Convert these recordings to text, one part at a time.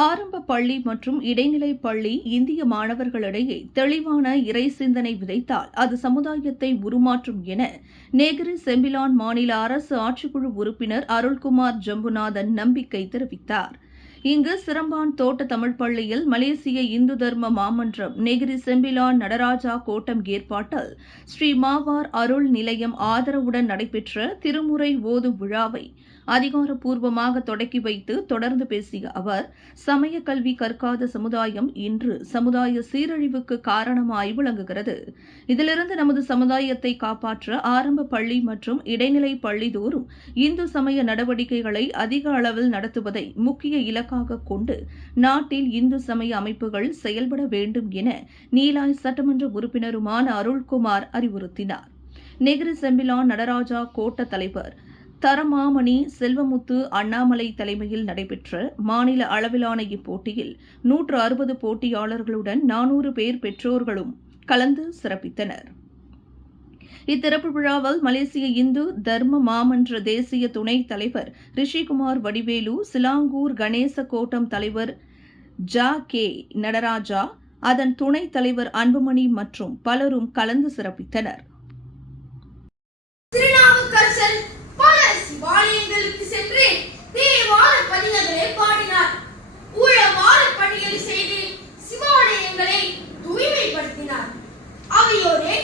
ஆரம்ப பள்ளி மற்றும் இடைநிலை பள்ளி இந்திய மாணவர்களிடையே தெளிவான இறை சிந்தனை விதைத்தால் அது சமுதாயத்தை உருமாற்றும் என நீலகிரி செம்பிலான் மாநில அரசு ஆட்சிக்குழு உறுப்பினர் அருள்குமார் ஜம்புநாதன் நம்பிக்கை தெரிவித்தார். இங்கு சிரம்பான் தோட்ட தமிழ் பள்ளியில் மலேசிய இந்து தர்ம மாமன்றம் நீலகிரி செம்பிலான் நடராஜா கோட்டம் ஏற்பாட்டில் ஸ்ரீ மாவார் அருள் நிலையம் ஆதரவுடன் நடைபெற்ற திருமுறை ஓதும் விழாவை அதிகாரப்பூர்வமாக தொடக்கி வைத்து தொடர்ந்து பேசிய அவர், சமய கல்வி கற்காத சமுதாயம் இன்று சமுதாய சீரழிவுக்கு காரணமாய் விளங்குகிறது. இதிலிருந்து நமது சமுதாயத்தை காப்பாற்ற ஆரம்ப பள்ளி மற்றும் இடைநிலை பள்ளிதோறும் இந்து சமய நடவடிக்கைகளை அதிக அளவில் நடத்துவதை முக்கிய இலக்காக கொண்டு நாட்டில் இந்து சமய அமைப்புகள் செயல்பட வேண்டும் என நீலாய் சட்டமன்ற உறுப்பினருமான அருள்குமார் அறிவுறுத்தினார். நீலகிரி செம்பிலான் நடராஜா கோட்ட தலைவர் தரமாமணி செல்வமுத்து அண்ணாமலை தலைமையில் நடைபெற்ற மாநில அளவிலான இப்போட்டியில் 160 போட்டியாளர்களுடன் 400 பேர் பெற்றோர்களும் கலந்து சிறப்பித்தனர். இத்திறப்பு விழாவில் மலேசிய இந்து தர்ம மாமன்ற தேசிய துணைத் தலைவர் ரிஷிகுமார் வடிவேலு, சிலாங்கூர் கணேச கோட்டம் தலைவர் ஜ.கே. நடராஜா, அதன் துணைத் தலைவர் அன்புமணி மற்றும் பலரும் கலந்து சிறப்பித்தனர். சிவாலயங்களுக்கு சென்று தேவார பதிகங்களை பாடினார். உழவார பணிகள் செய்து சிவாலயங்களை தூய்மைப்படுத்தினார். அவையோரே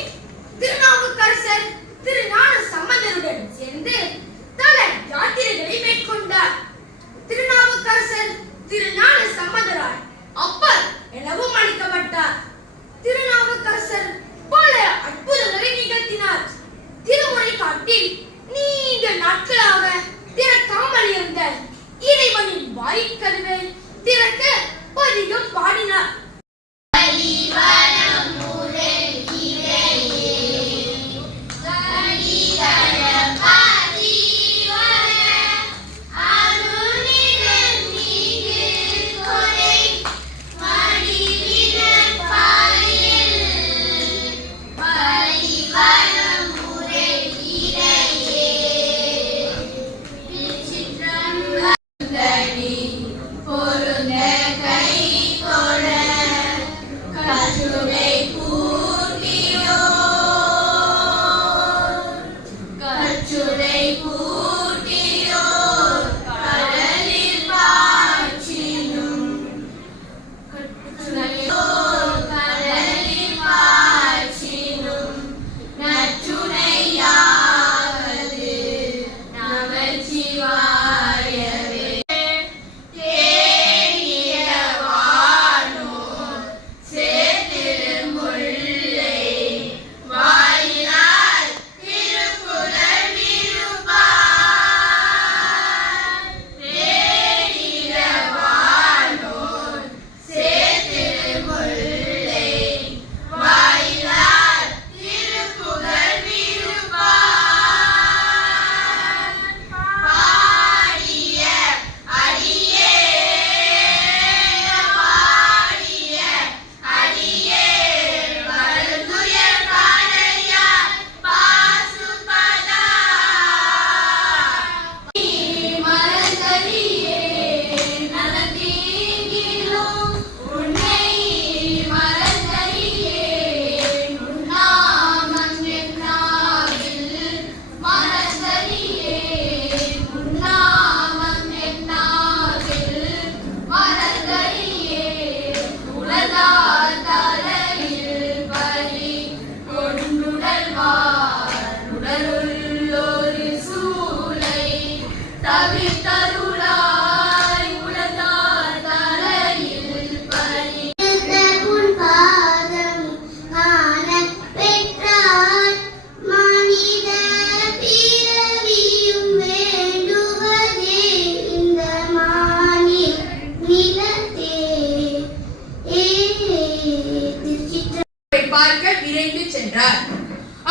திருநாவுக்கரசர் திருஞான சம்பந்தருடன் சேர்ந்து தல யாத்திரைகளை மேற்கொண்டார். திருநாவுக்கரசர் திருஞான சம்பந்தரால் அப்பர் எனவும் அழைக்கப்பட்டார். திருநாவுக்கரசர் பல அற்புதங்களை நிகழ்த்தினார். திருமுறை காட்டில் நீண்ட நாட்களாக திறக்காமல் இருந்த இறைவனின் வாய்க்கதவை திறக்க பதிகம் பாடினார்.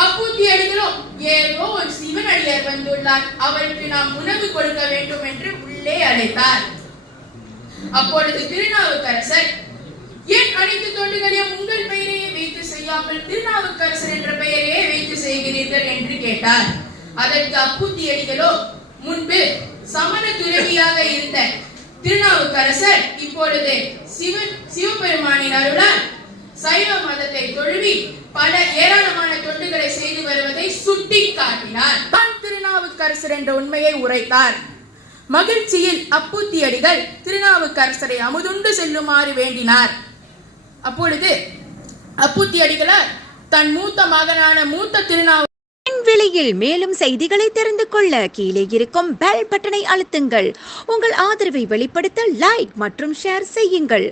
அப்பூத்தியடிகளும் ஏதோ ஒரு சிவனடியார் வந்துள்ளார், அவருக்கு நாம் உணவு கொடுக்க வேண்டும் என்று உள்ளே அழைத்தார். அப்பொழுது திருநாவுக்கரசர், ஏன் அனைத்து தொண்டுகளையும் உங்கள் பெயரையே வைத்து செய்யாமல் திருநாவுக்கரசர் என்ற பெயரையே வைத்து செய்கிறீர்கள் என்று கேட்டார். அதற்கு அப்பூத்தியடிகளோ, முன்பு சமண துறவியாக இருந்த திருநாவுக்கரசர் இப்பொழுது சிவபெருமானின் அருளால் சைவ மதத்தை தொழுவி பல ஏராளமான தொண்டுகளை செய்து வருவதை சுட்டி காட்டினார். தான் திருநாவுக்கரசர் என்ற உண்மையை உரைத்தார். மகிழ்ச்சியில் அப்பூத்தியடிகள் திருநாவுக்கரசரை அமுதுண்டு செல்லுமாறு வேண்டினார். அப்பொழுது அப்பூத்தியடிகளார் தன் மூத்த மகனான மூத்த விலையில் மேலும் செய்திகளை தெரிந்து கொள்ள கீழே இருக்கும் பெல் பட்டனை அழுத்துங்கள். உங்கள் ஆதரவை வெளிப்படுத்த லைக் மற்றும் ஷேர் செய்யுங்கள்.